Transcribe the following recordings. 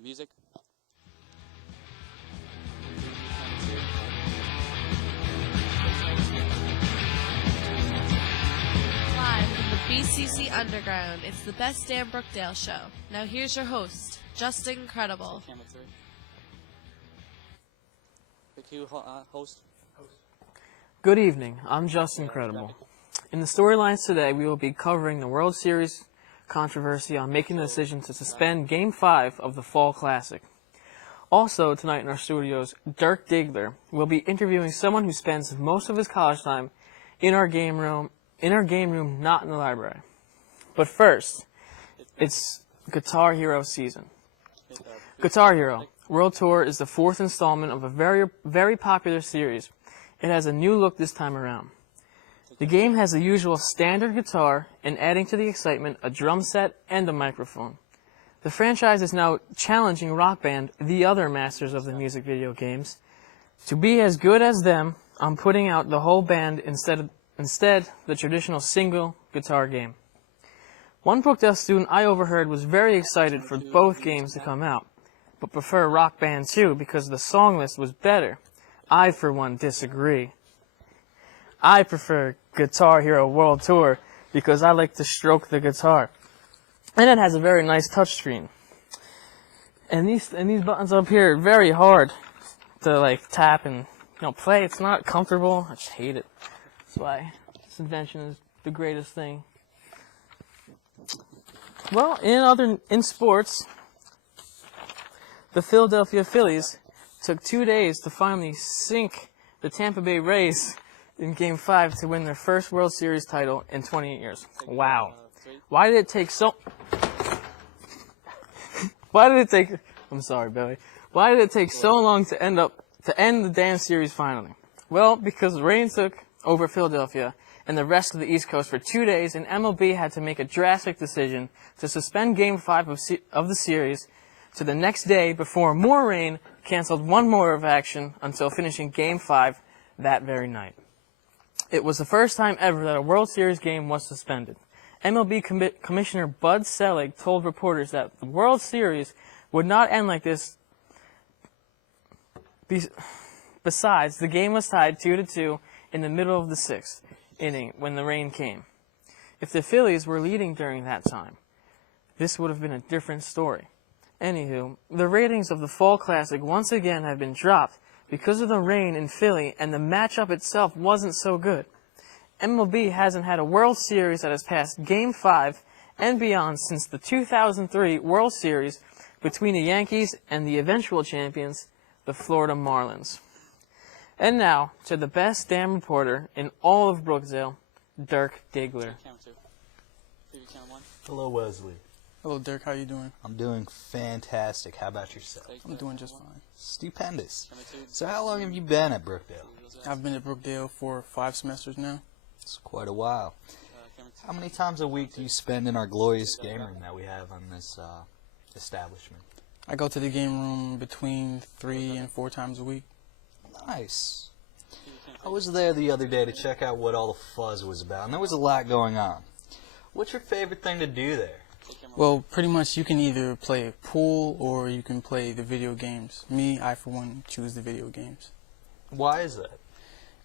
Music. Live from the BCC Underground, it's the Best Damn Brookdale show. Now here's your host, Justin Incredible. Camera 3. Pick who, host. Good evening, I'm Justin Incredible. In the storylines today, we will be covering the World Series controversy on making the decision to suspend Game 5 of the Fall Classic. Also, tonight in our studios, Dirk Diggler will be interviewing someone who spends most of his college time in our game room, not in the library. But first, it's Guitar Hero season. Guitar Hero World Tour is the fourth installment of a very popular series. It has a new look this time around. The game has the usual standard guitar, and adding to the excitement, a drum set and a microphone. The franchise is now challenging Rock Band, the other masters of the music video games, to be as good as them on putting out the whole band instead the traditional single guitar game. One Brookdale student I overheard was very excited for both games to come out, but prefer Rock Band 2 because the song list was better. I, for one, disagree. I prefer Guitar Hero World Tour because I like to stroke the guitar. And it has a very nice touchscreen. And these buttons up here are very hard to tap and play. It's not comfortable. I just hate it. That's why this invention is the greatest thing. Well, in sports, the Philadelphia Phillies took 2 days to finally sink the Tampa Bay Rays in Game 5 to win their first World Series title in 28 years. Wow. Why did it take so... I'm sorry, Billy. Why did it take so long to end the damn series finally? Well, because rain took over Philadelphia and the rest of the East Coast for 2 days, and MLB had to make a drastic decision to suspend Game 5 of the series to the next day before more rain canceled one more of action until finishing Game 5 that very night. It was the first time ever that a World Series game was suspended. MLB Commissioner Bud Selig told reporters that the World Series would not end like this. Besides, the game was tied 2-2 in the middle of the sixth inning when the rain came. If the Phillies were leading during that time, this would have been a different story. Anywho, the ratings of the Fall Classic once again have been dropped because of the rain in Philly, and the matchup itself wasn't so good. MLB hasn't had a World Series that has passed Game 5 and beyond since the 2003 World Series between the Yankees and the eventual champions, the Florida Marlins. And now, to the best damn reporter in all of Brookdale, Dirk Diggler. Hello, Wesley. Hello, Dirk. How you doing? I'm doing fantastic. How about yourself? I'm doing just fine. Stupendous. So how long have you been at Brookdale? I've been at Brookdale for 5 semesters now. It's quite a while. How many times a week do you spend in our glorious game room that we have on this establishment? I go to the game room between 3 and 4 times a week. Nice. I was there the other day to check out what all the fuzz was about, and there was a lot going on. What's your favorite thing to do there? Well, pretty much you can either play pool or you can play the video games. Me, I for one, choose the video games. Why is that?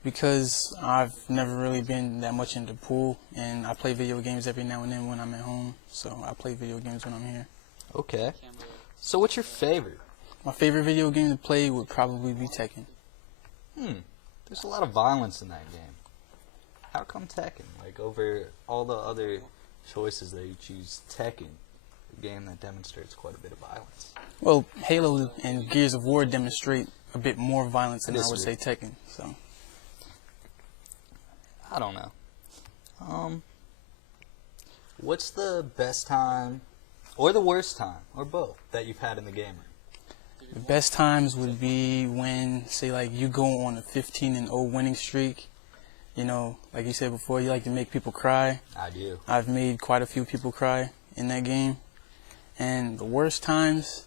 Because I've never really been that much into pool, and I play video games every now and then when I'm at home, so I play video games when I'm here. Okay. So what's your favorite? My favorite video game to play would probably be Tekken. There's a lot of violence in that game. How come Tekken? Over all the other choices that you choose, Tekken, a game that demonstrates quite a bit of violence. Well, Halo and Gears of War demonstrate a bit more violence than I would say Tekken, so... I don't know. What's the best time, or the worst time, or both, that you've had in the game room? The best times would be when, say, you go on a 15-0 winning streak. You know, like you said before, you like to make people cry. I do. I've made quite a few people cry in that game. And the worst times,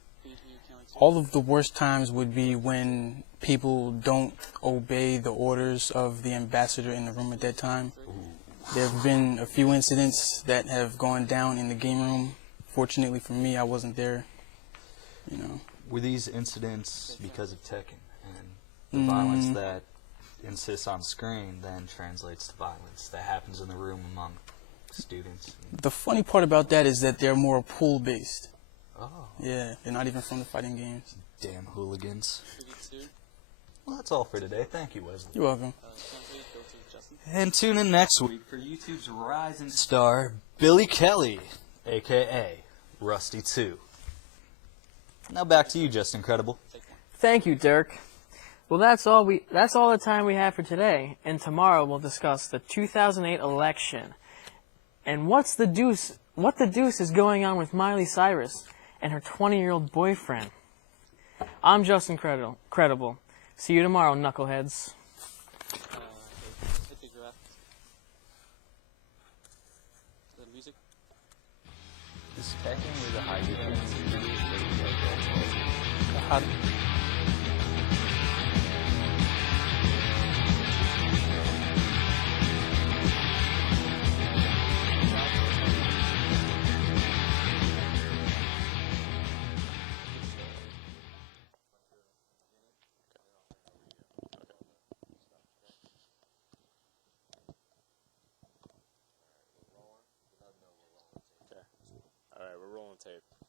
all of the worst times would be when people don't obey the orders of the ambassador in the room at that time. There have been a few incidents that have gone down in the game room. Fortunately for me, I wasn't there. you know. Were these incidents because of Tekken and the violence that insists on screen then translates to violence that happens in the room among students? The funny part about that is that they're more pool-based. Oh, Yeah, they're not even from the fighting games. damn hooligans. Well, that's all for today. Thank you, Wesley. You're welcome. And tune in next week for YouTube's rising star, Billy Kelly, a.k.a. Rusty2. Now back to you, Just Incredible. Thank you, Dirk. Well, that's all the time we have for today, and tomorrow we'll discuss the 2008 election and what the deuce is going on with Miley Cyrus and her 20-year-old boyfriend. I'm Just Incredible. See you tomorrow, knuckleheads. Hit the graph. The music. Is Tekken with a high defense? All right, we're rolling tape.